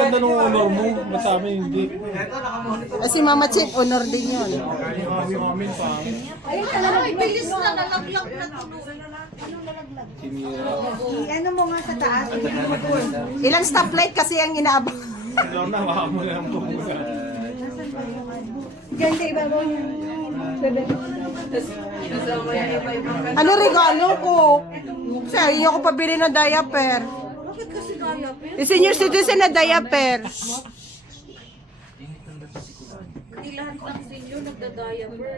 ganda nung honor mo. Ba't sa amin hindi? Si Mama Chip, honor din yun. Amin pa. Ay, bilis na nalaglag na tunog. Ano mo nga sa taas? Ilang stoplight kasi ang inaabang. Lorna, baka mo lang po. Diyan sa ibabaw niya. Ano regalo ko? Sa inyo ko pabili ng diaper. Bakit kasi kaya, Pe? Senior citizen na diaper. Hindi lahat ng senior nagda-diaper.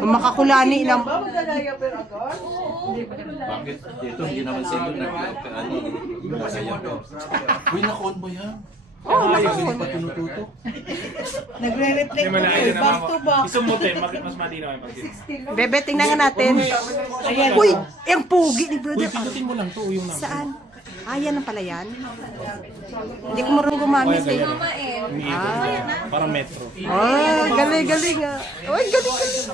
Makakulani ng... Bakit? Dito, hindi naman sila nag-ano. Uy, na-con mo yan. Oh, Hindi pa tinututok. Nagre-reflect Hindi malayo na back to back. Isang mote, mas matino kayo pag Bebe, tingnan nga natin. Uy, yung pugi ni Uy, brother. pindutin mo lang to, yung number. Saan? Ah, yan ang pala yan. Hindi ko marunong gumamit eh. Mama eh. Para metro. Ah, galing ah. Uy, galing.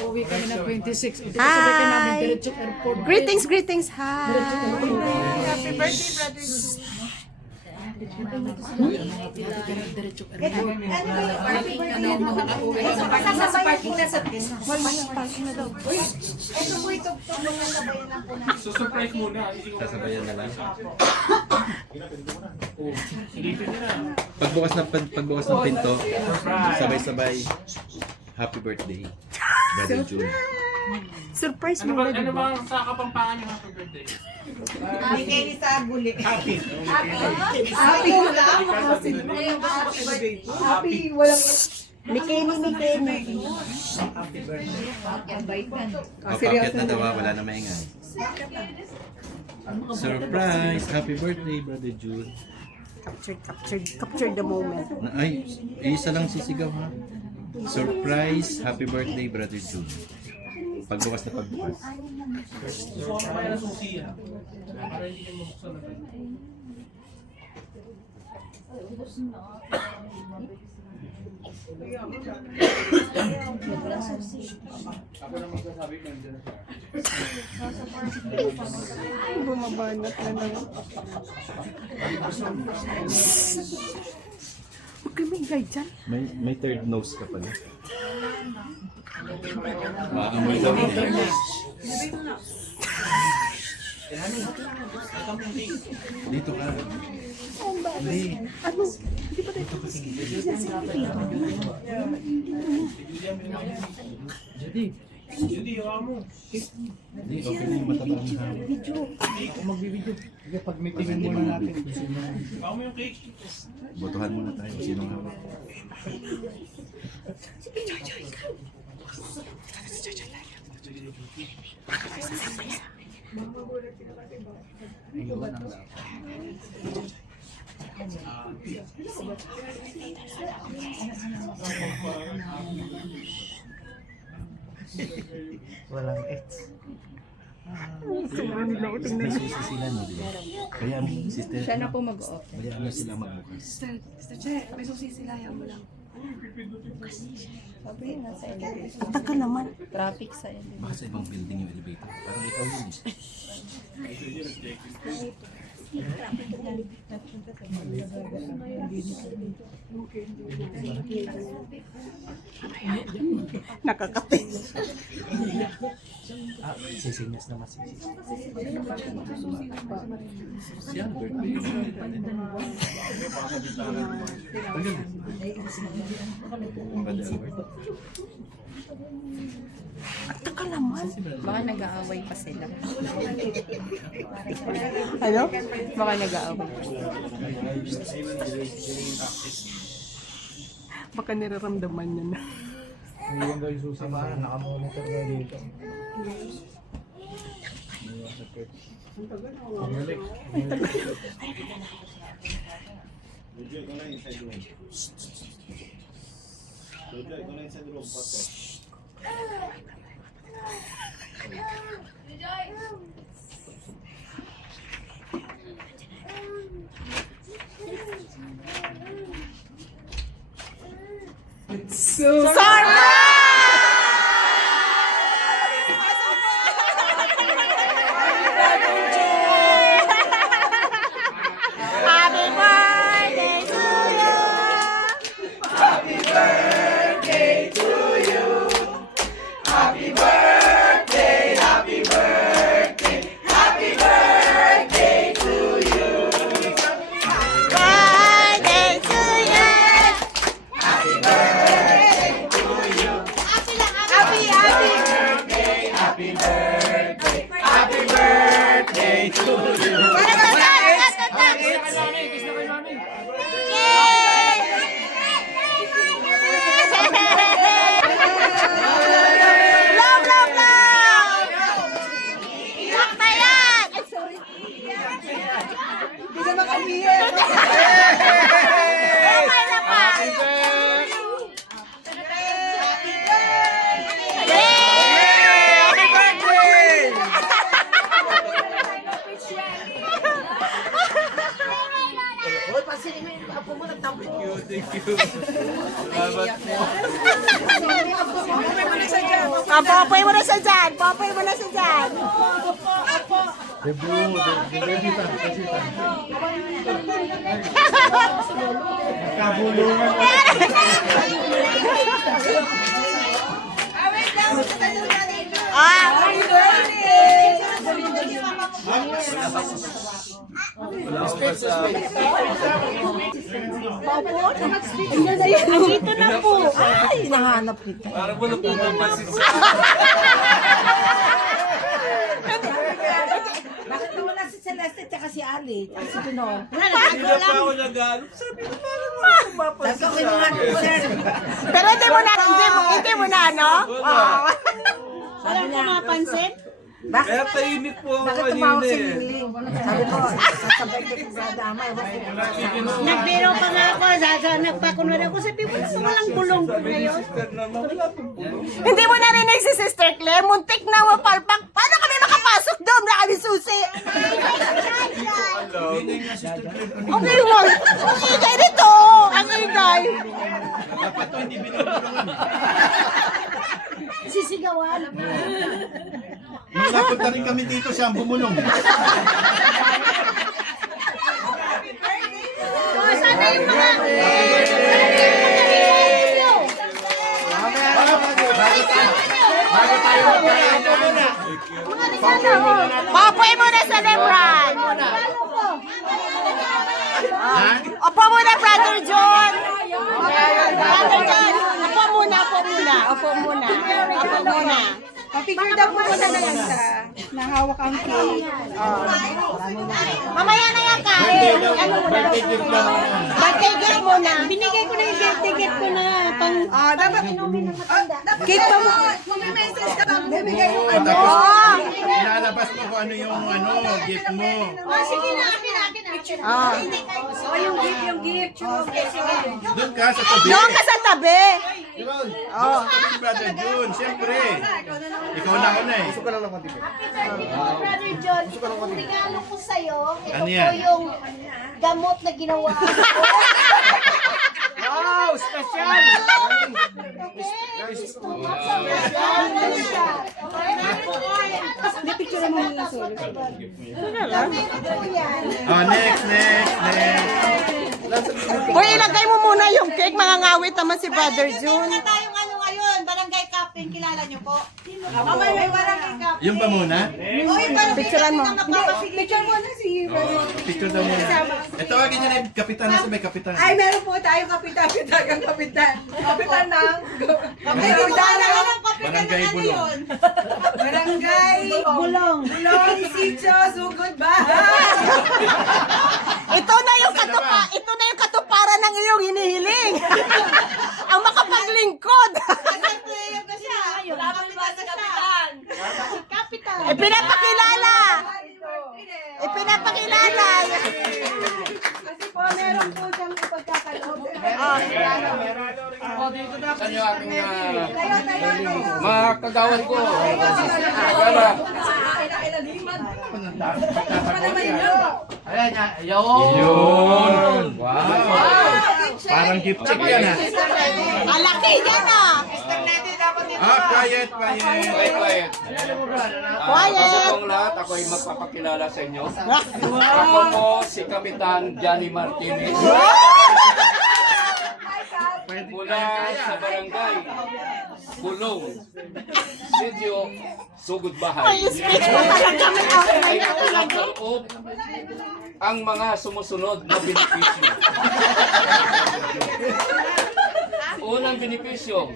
Uwi kami na 26. Ito kasabay ka namin Hi! diretso airport. Greetings. Hi! Happy birthday, brother. Diretso airport. Sa parking na sa So, surprise muna. Sasabayan na lang. Silipin nyo na. Pagbukas ng pinto, sabay-sabay. Happy birthday, Brother June. Surprise Ano mo ba, na, ano diba? ba sa kapampangan yung happy birthday? Bigay sa guli. Happy. Happy ko lang. Happy, walang... Mikeni. Papakyat na daw, wala na maingay. Surprise! Happy birthday, Brother June. Capture the moment. Ay, isa lang sisigaw ha. Surprise! Happy birthday, Brother June. Pagbukas na pagbukas. Kaya na susi ha. Para hindi kayo mabuksan na tayo. Ako na magsasabi ko nandiyan na siya. Bumabanat na naman. Huwag kayo maingay dyan. May third nose ka pala. Maamoy daw yun. Dito ka. Hindi. Ano? Hindi, hawa mo. Hindi, okay na yung mataba ang hawak. Hindi, kung magbibideo. Sige, pag meetingan muna natin. Hawa mo yung cake. Botohan muna tayo. Sinong hawak? Walang X. May susi sila, no? Di ba? Kaya ang sister, Siya na po mag-off. kaya ano sila magbukas. Ang tagal naman. Traffic sa elevator. Baka sa ibang building yung elevator. Parang ikaw yun. Nakakapit. Sisinyas naman sisinyas. Siya, birthday. Brother Albert. Ang tagal naman. Baka nag-aaway pa sila. Ano? Baka nag-aaway. Baka nararamdaman niya na. Ngayon daw yung susi na nakamonitor na dito. Happy birthday to you. Love, love, love! Iyak na yan! Ay, sorry. Hindi naman kami yan. Okay na pa! Happy birthday! Thank you. Salamat po. Popoy mo na sa dyan! Popoy mo na sa dyan! Debu, debita, kasita. Kabulungan. Ah! Dito na po! Ay, hinahanap kita. Parang wala po mapapansin sa Bakit nawala si Celeste at si Ali? At si Pino? Hindi na pa ako nag-alap. Sabi ko, parang wala po mapapansin Sabi sa ko nga, akin. sir. Pero hindi mo na, ano? Wala. Sabi niya, Napansin? bakit Kaya tahimik po ako bakit kanina tumawag si eh. Lingling? Sabi ko, sasabay ko kung brada Amay. Nagbiro pa nga ako, nagpakunwari ako, sabi mo na walang bulong ko ngayon. Sister naman, wala pong bulong. Hindi mo narinig si Sister Claire? Muntik na mapalpak. Paano kami makapasok doon? Wala kami susi. Hindi nga sister Claire kanina. Ang ingay. Ang ingay nito. Ang ingay. Dapat to hindi binubulungan. Sisigawan. Nung napunta rin kami dito, siya ang bumulong. Sana yung mga... Bago tayo magkainan. Popoy mo na sa Lebron. Opo muna, Brother John. Brother John. Opo muna. Papicture daw po muna na yan sa nahawak ang cake. Mamaya na yan, Kyle. Ano muna? Birthday gift muna. Binigay ko na yung birthday gift ko na pang... Dapat cake pa mo. Kung may message ka lang, bibigay yung ano. Oo. Ilalabas mo kung ano yung gift mo. Sige na, akin. Ah. Yung gift. Doon ka sa tabi. Doon ka sa tabi. Doon sa tabi, Brother June. Siyempre. Ikaw na ako na eh. Gusto ko lang ng konti. Brother John, yung regalo ko sa'yo, ito Ano po yan? yung gamot na ginawa ko. Wow! Special! Picture mo muna, sorry. Oh, next. Uy, ilagay mo muna yung cake. Mangangawit naman si Brother June. Tayong ano ngayon, barangay captain, kilala niyo po? Mamay, may barangay captain. Yung pa muna? Picturean mo. Picture mo na si Picture daw muna. Ito, agad niya na yung kapitan. Nasa may kapitan. Ay, meron po tayong kapitan. Kapitan ng... Kapitan ng Barangay Bulong. Barangay Bulong. Bulong, Sitio, Sugod, Bahay. Ito na yung katuparan ng iyong hinihiling. Ang makapaglingkod. Ipinapakilala. Kasi po, meron po siyang ipagkakaloob. Ano aking Tayo. mga kagawad ko. Ayan, yun. Wow. Parang gift check yan ha. Malaki yan ah. Quiet. Quiet. Sa pong lahat, ako ay magpapakilala sa inyo. Ako po si Kapitan Johnny Martinez. Mula sa barangay Bulong, Sitio, Sugod Bahay. Speech mo talaga kami. Ay walang kaloob ang mga sumusunod na benepisyo. unang benepisyo,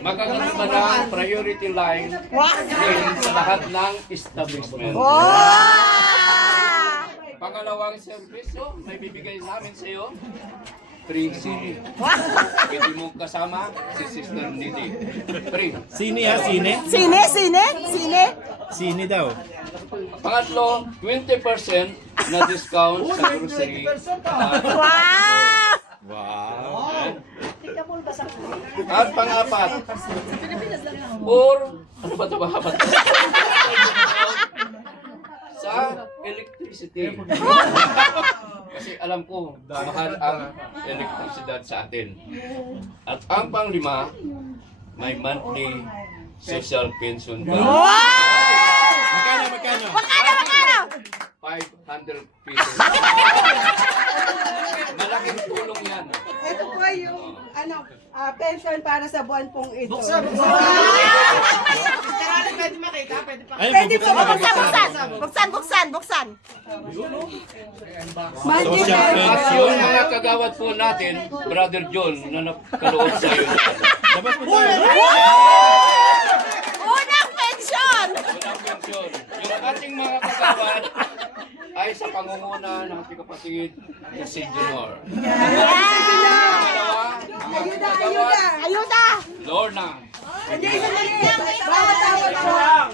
magkakaroon ka ng priority line sa lahat ng establishment. Pangalawang serbisyo, may bibigay namin sa iyo, free sini. Pwede mo kasama si Sister Nini. Free. Sine ha, sine? Sine? Sine daw. Pangatlo, 20% na discount sa grocery. Wow! Wow. At pang-apat, or, ano ba ito ba? Sa electricity. Kasi alam ko, mahal ang elektrisidad sa atin. At ang pang-lima, may monthly social pension ba? Magkano? 500 pesos. Malaking tulong yan. Ito po yung pension para sa buwan pong ito. Pwede po. Buksan. Social pension. Yung mga kagawad po natin, Brother John, na nakaloob sa iyo. Labas mo tayo. Unang pension! Walang pensyon. Yung ating mga kagawad ay sa pangunguna ng ating kapatid na si Junor. Pangalawa, ang ating kagawad, Ayuda! Lorna. Bawat tawag po.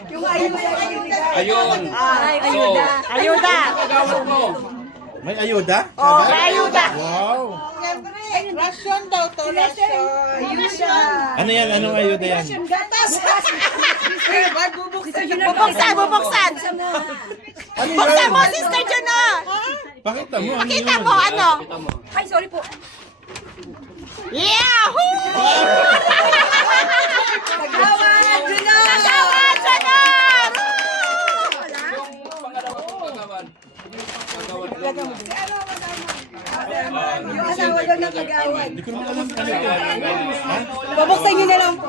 Yung ayuda. Ayun. So, Ayuda! kagawad mo, May ayuda? Oh, may ayuda! Wow. Ration daw to. Ayuda. Ano yan? Anong ayuda yan? Gatas. Bubuksan yun. Bubuksan! Buksan mo, Sister Juno! Pakita mo. Ano Kita yun? mo, ano? kita mo. Ay, sorry po. Yahoo! Kagawad. Kagawad, Juno! Yung pangalawa kong kagawad, kagawad Lorna. Yung asawa daw ng kagawad. Hindi ko naman alam ano ito. Ha? Babuksan nyo na lang po.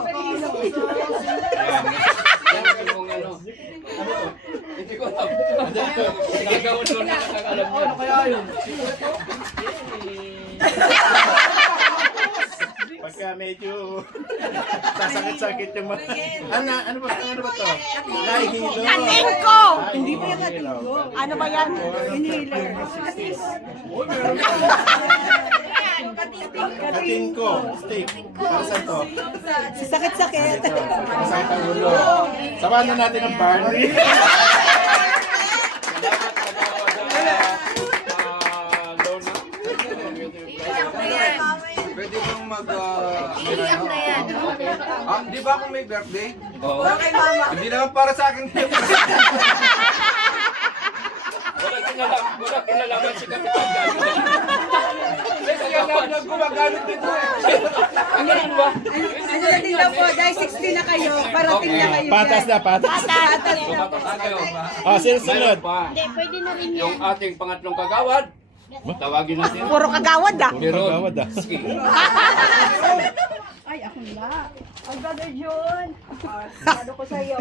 Yan yung ano. Hindi ko alam. Kagawad Lorna nakakalam yan. Ano kaya yun? Pagka medyo sasakit-sakit yung mga... Ano ba to? Nahihilo. Katingko! Hindi pa yan. Ano ba yan? Katingko. Steak. Para saan to? Sakit-sakit. Para saan ang ulo? Samahan na natin ang Barney. Lorna. Pwede bang di ba ako may birthday? Oo. Hindi naman para sa akin. Walang kinalaman si Kapitan Jan. Kaya nga nagkumagamit dito eh. Ano na din daw po, dahil 60 na kayo, parating na kayo. Patas na, patas. Patas na. Tumatas tayo. Oh, sino sunod? Mayroon pa. Pwede na rin Yung ating pangatlong kagawad, tawagin natin. Puro kagawad ah. Pero, Kagawad, ah. ski. Ang brother John. Ano ko sa'yo?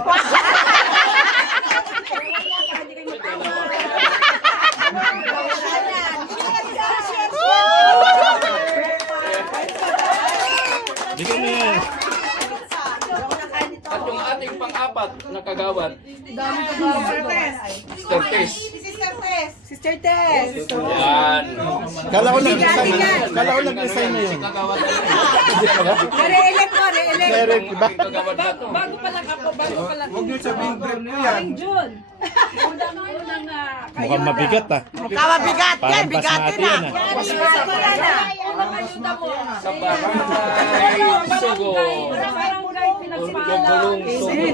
Bigyan mo yan. At yung ating pang-apat na kagawad, Sister Tess. Sister Tess. Yan. Kala ko nag-resign na yun. Kagawad Re-elect po, re-elect. Derek, ba? kagawad na to. Huwag niyo sabihin grip ko yan. Mukhang mabigat ah. Mukha mabigat yan, Parang bigatin basmati ah. yan ah. Sa barangay Sugo. Gulong Sugo.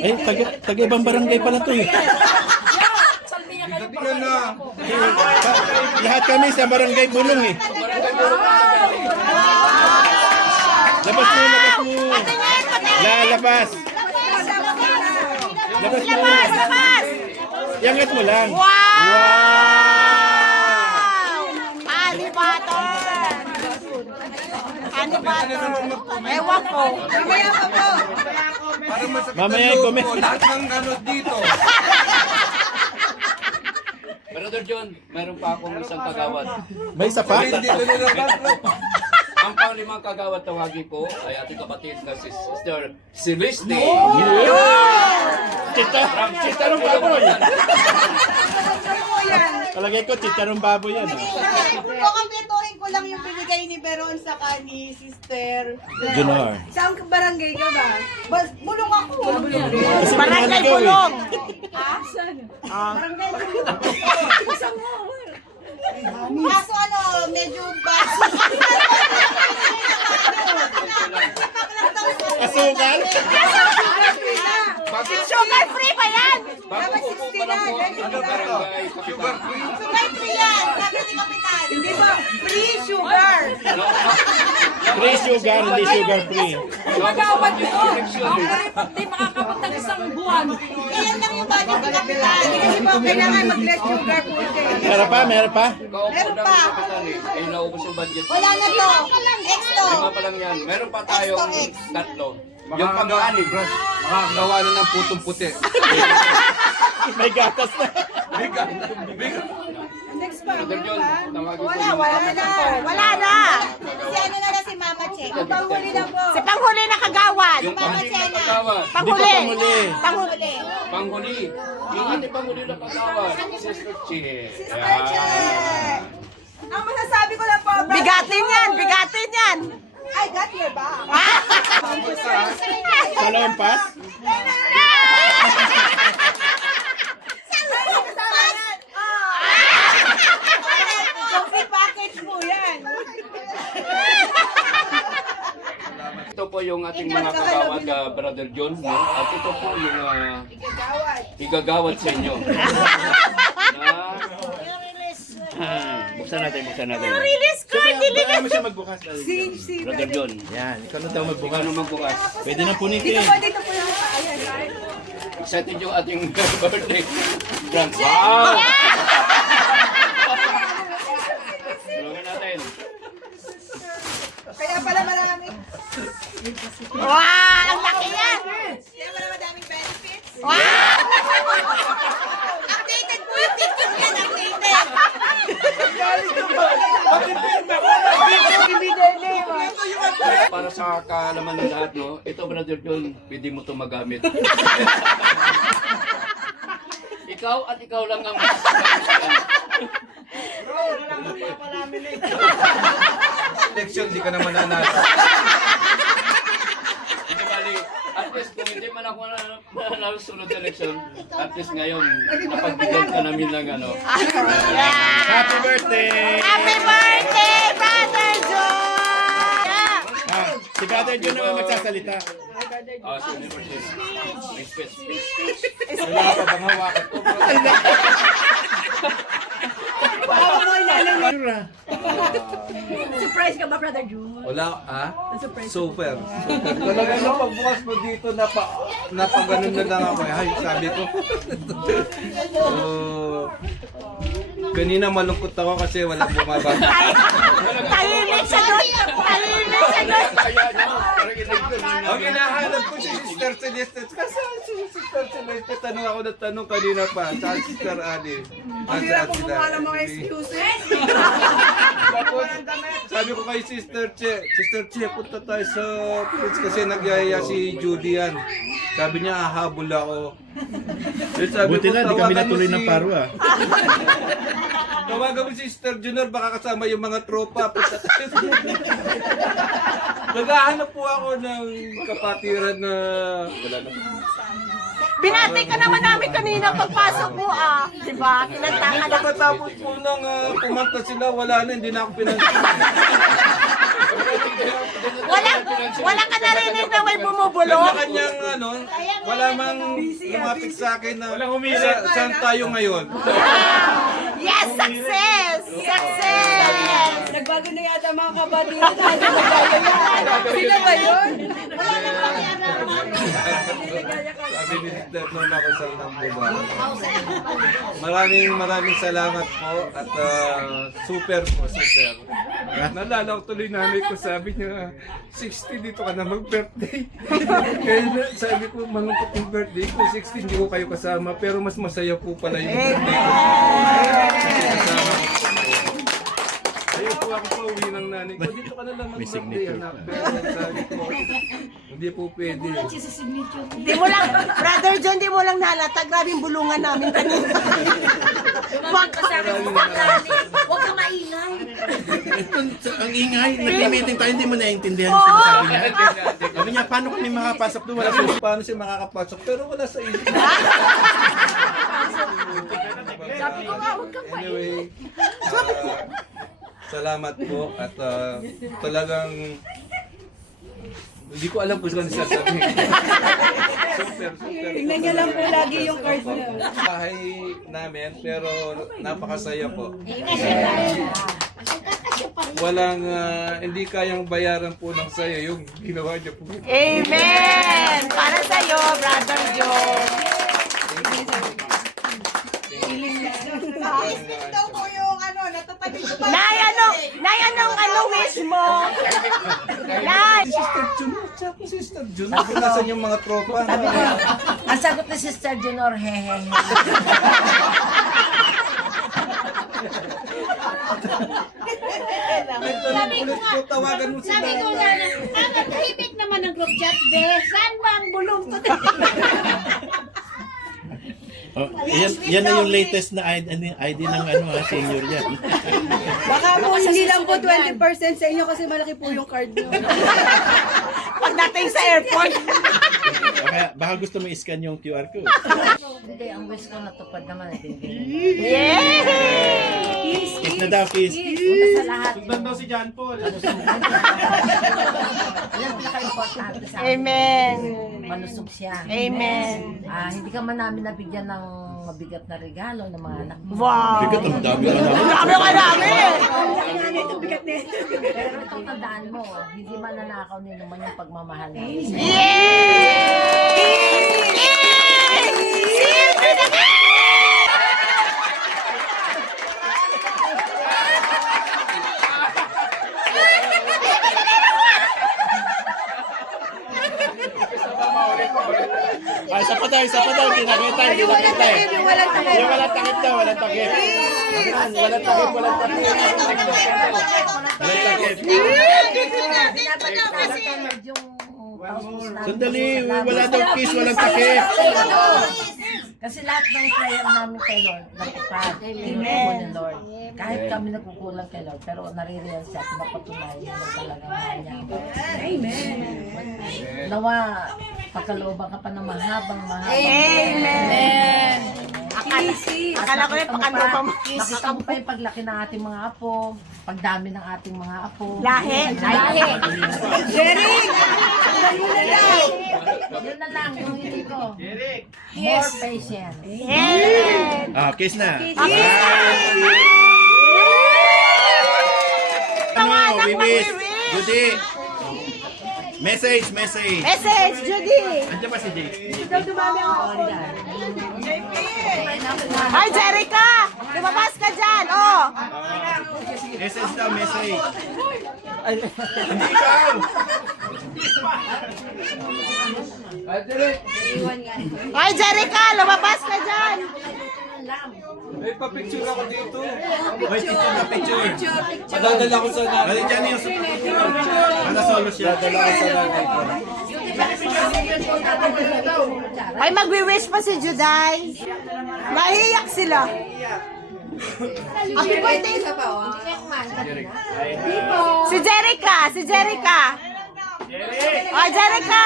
Eh, taga-ibang barangay pala to eh. Gabi ka na. Lahat kami sa barangay Bulong eh. Labas mo. Lalabas. Labas mo. Iangat mo lang. Wow! Halibaton! Ewan ko. Mamaya pa po. Para masakit Mamaya ang loob i-comment. ko. Lahat ng ano dito. Pero Brother John, meron pa akong isang kagawad. May isa pa? Ang panglimang kagawad tawagin ko ay ating kapatid na si Sister Celeste. Chitarong baboy. Palagay ko, chitarong baboy yan. Kukumpletuhin ko lang yung binigay ni Beron sa ni Sister. Junor. Saan barangay ka ba? Bulong ako. Barangay Bulong. Barangay Bulong. Kaso ano, medyo baso. Asukal? Sugar free ba yan? Dapat 60 na. Barangay Kapitan. Sugar free yan, sabi ni Kapitan. Hindi ba? Free sugar. Free sugar, hindi sugar free. Magawad ko. Hindi makakapunta ng isang buwan. Iyan lang yung budget ni Kapitan. Hindi kasi po kailangan mag-less sugar po kayo. Meron pa, meron pa? Meron pa. Kapitan ay naubos yung budget. Wala na to. Exto. Lima pa lang yan. Meron pa tayong tatlo. Yung pang-ani, bro. Makakagawa na ng putong puti. May gatas na. Next pa. Brother John, tawagin ko Wala, yung wala na. Wala na. Si ano na lang si Mama Che. Ang panghuli na po. Si panghuli na kagawad. yung ating na kagawad. Panghuli. panghuli. Panghuli. Panghuli. Yung ating panghuli na kagawad. Sister Che. Sister Che. Ang masasabi ko lang po, brother Bigatin yan, John, bigatin yan. I got your back. Salampas? Complete package po yan. Ito po yung ating mga kagawad, Brother John. No? At ito po yung igagawad sa inyo. Buksan natin, buksan natin. Release card, Kaya mo siya magbukas. Brother John, Yan, ikaw na daw magbukas. ano magbukas? Pwede na punitin. Dito po yung ayan. Excited yung ating birthday. Grand. Wow! Tulungan natin. Kaya pala marami. Wow, ang laki yan. Kaya pala madaming benefits. Wow. Updated po yung picture yan, updated. Para sa kaalaman ng lahat, no? Ito, Brother John, pwede mo ito magamit. Ikaw at ikaw lang ang Election, di ka naman nanalo. Hindi bali, at least kung hindi man ako nanalo sa sunod na election, at least ngayon, napagbigyan ka namin ng ano. Happy birthday! Happy birthday, Brother John! Ah, si Brother John naman magsasalita. Sa university. Next speech. Wala ka bang hawakan ko? Surprise ka ba, Brother June? Wala, ha? Super. Talaga na pagbukas mo dito, napaganon na lang ako. Ay, sabi ko. Kanina malungkot ako kasi walang bumaba. Tahimik siya doon. Tahimik siya doon. Ang hinahanap ko si Sister Celeste. Kasi si Sister Celeste, tanong ako ng tanong kanina pa. Saan Sister Ali? Saan sila? Mga excuses. Tapos, sabi ko kay Sister Che, punta tayo sa Prince kasi nagyaya si Judy yan. Sabi niya, hahabol ako. Sabi Buti ko, na, di kami tawagan mo natuloy si- ng paro ah. Tawagan mo si Sister Junior, baka kasama yung mga tropa. Punta tayo. Naghahanap po ako ng kapatiran na wala na. Binati ka naman namin kanina pagpasok mo ah. Diba? Kinantahan na. Pagkatapos po nang kumanta sila, wala na, hindi na ako pinansin. Wala ka narinig na may bumubulong. Kanya-kanyang wala mang lumapit sa akin na saan tayo ngayon. Yes, success! Success! Nagbago na yata mga kabati. Sila ba yun? Wala nang pakialam. Sabi ni Sister Norma kung saan ang buba. Maraming salamat po at super po, super. Nalala ko tuloy namin ko sabi niya, 60 dito ka na mag-birthday. Kaya sabi ko, malungkot yung birthday ko, 60 hindi ko kayo kasama, pero mas masaya po pala yung birthday ko. Kasama ko. Ayun po ako po, uwi ng nanay ko. Dito ka na lang mag-birthday, anak. Pero sabi ko, hindi po pwede. Di mo lang, Brother John, di mo lang nalatag. Grabe yung bulungan namin kanina. Lumapit pa sa akin, huwag ka maingay. Ang ingay, nag-meeting tayo, hindi mo naiintindihan yung sinasabi niya. Sabi niya, paano kami makapasok doon? Wala Wala paano siya makakapasok, pero wala sa isip. Sabi ko nga, huwag ka Anyway, salamat po at talagang hindi ko alam kung saan sasabihin. Super. Tingnan niyo lang po lagi yung card niyo. Bahay namin pero napakasaya po. Walang hindi kayang bayaran po ng saya yung ginawa niyo po. Amen! Para sa'yo, Brother John. Daw po yung ano, natatabi ko pa. Nay, anong wish mo? Nay! Sister Jun, nasan yung mga tropa? Ang sagot ni Sister Junor, hehehe. Ulit po tawagan mo sila. Sabi ko nga na, tahimik naman ang group chat, be. Saan ba ang bulong to? Oh, yan na yung latest na ID ng senior yan. Baka po hindi lang po 20% sa inyo kasi malaki po yung card niyo. Pagdating sa airport. Baka gusto mo i-scan yung QR code. Hindi, ang wish ko natupad naman. Yay! Kiss na daw, kiss. Una sa lahat. Sundan daw si John Paul. Yan pinaka-importante sa akin. Amen. Manusog siya. Amen. Hindi ka man namin nabigyan ng mabigat na regalo ng mga anak mo. Wow! Bigat, ang dami ka naman. Grabe ka namin! Pero itong tandaan mo, hindi man nanakaw ni naman yung pagmamahal namin. Yay! Silver na ka! Ay, isa pa daw, kinakita. Yung walang takip daw, walang takip. Walang takip. Sandali, wala daw kiss, walang takip. Kasi lahat ng prayer namin kay Lord, natupad. Tinuro ni Lord. Kahit kami nagkukulang kay Lord, pero nare-real siya, pinapatunayan na talaga niya. Amen. Nawa, pagkalooban ka pa ng mahabang. Amen! Akala ko yung pakano pa mo. Nakita mo pa yung paglaki ng ating mga apo, pagdami ng ating mga apo. Lahi. Yun na lang, yung hindi ko. More patient. Amen! Kiss na. Panganak Wiwis, mag-wish. Judy. Message. Message, Judy! Andiyan ba si Jay? Ay, Jerica! Lumabas ka dyan! Oh! Message daw, message. Hindi ikaw. Ay, Jerica! Lumabas ka dyan! May pa-picture ako dito. Wait, ito na picture. Madadala ko sa nanay. Balik dyan yung solo siya. Madadala ko sa nanay ko. Ay, magwi-wish pa si Juday. Naiiyak sila. Happy birthday! Si Jerica! Oh, Jerica!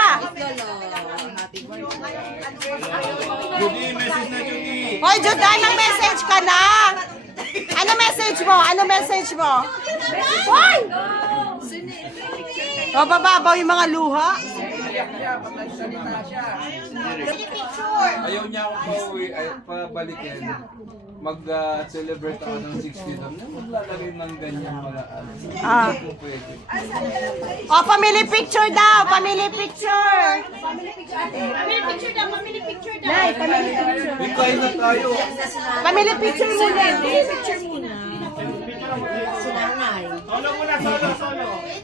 Judy, message na Judy. Hoy, Juday, mag-message ka na! Ano message mo? Hoy! O, bababaw yung mga luha. Iyak siya, pag nagsalita siya. Ayaw niya ako pauwi, ay pabalikin. Mag-celebrate ako ng 60 doon. Maglalagay ng ganyan mga ano. Ah. Hindi po pwede. O, family picture daw! Family picture! Nay, family picture. May kain na tayo. Family picture muna. Picture muna. Si nanay.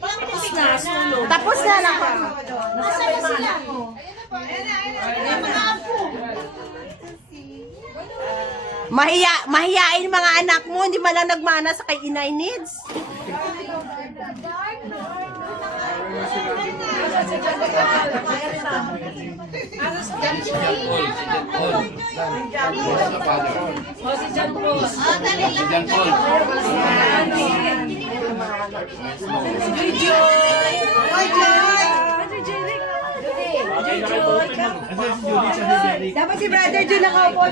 Tapos na, solo. Tapos na lang. Nasa na sila? Mahiyain mga anak mo, hindi man lang nagmana sa kay Inay Needs. Dapat si Brother Jun nakaupo.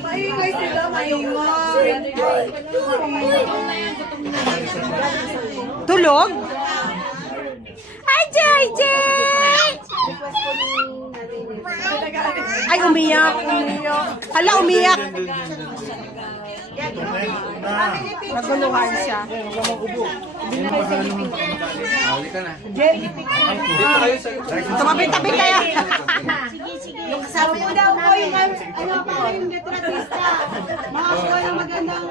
Maingay sila, maingay. Tulog? Hi, JJ! Ay, umiyak. Hala, umiyak. Naguluhan siya. Hali ka na. Dito kayo sa... Tumabi-tabi kayo. Yung kasama mo daw po yung ano pa yung detratista. Mga ko ng magandang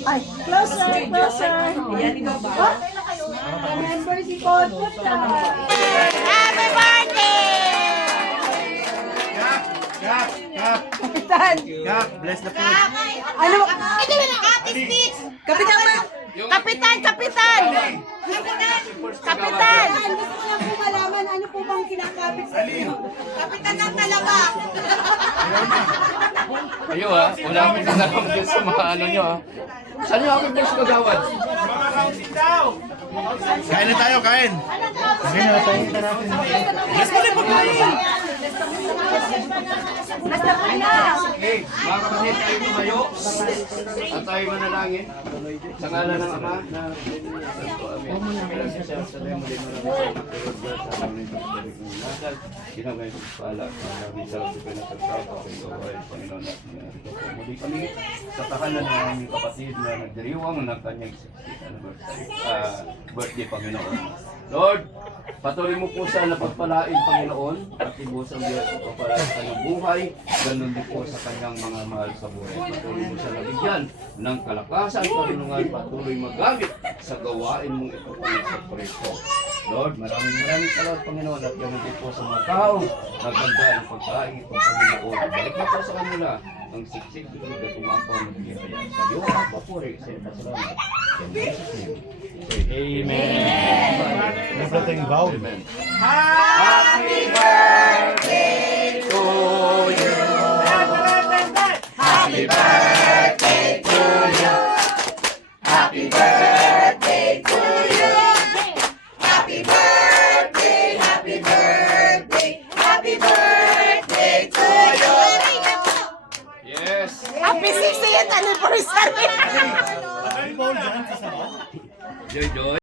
Ay, closer, closer. member si Pod. Happy birthday! Kapitan! Bless the food. Ano? Kapitan! Kapitan! Kapitan! Kapitan! Gusto ko lang po malaman ano po bang kinakapit sa inyo. Kapitan ng talaba. Ayo wala akong tinanong dun sa mga ano nyo Saan nyo ako boss kagawad? Kain na tayo, kain. Okay, mga kapatid, tayo tumayo at tayo manalangin sa ngalan ng Ama na Santo Amen. Gracias sa tayo muli maraming sa aming pagkakas. Ginagay sa pala, maraming salamat sa pinatagsawa sa gawain, Panginoon at muli kami sa tahanan ng aming kapatid na nagdiriwang ng kanyang 60th anniversary, birthday, Panginoon. Lord, patuloy mo po sa napagpalain, Panginoon, at ibus ang Diyos at papalain sa kanyang buhay, ganun din po sa kanyang mga mahal sa buhay. Patuloy mo siya nabigyan ng kalakasan, karunungan, patuloy magamit sa gawain mong ito po sa Kristo. Lord, maraming salamat, Panginoon, at ganun din po sa mga tao naganda ng pagkain ng Panginoon. Balik na po sa kanila ang siksik na tumapaw ng biyaya. Sa iyo, ang papuri, sa iyo, salamat. In Jesus' name. Amen. Everything bowed. Amen. Happy birthday to you. Happy birthday to you. Happy birthday to you. Happy birthday, happy birthday, happy birthday to you. Yes. Happy 60th anniversary! Joy, Joy.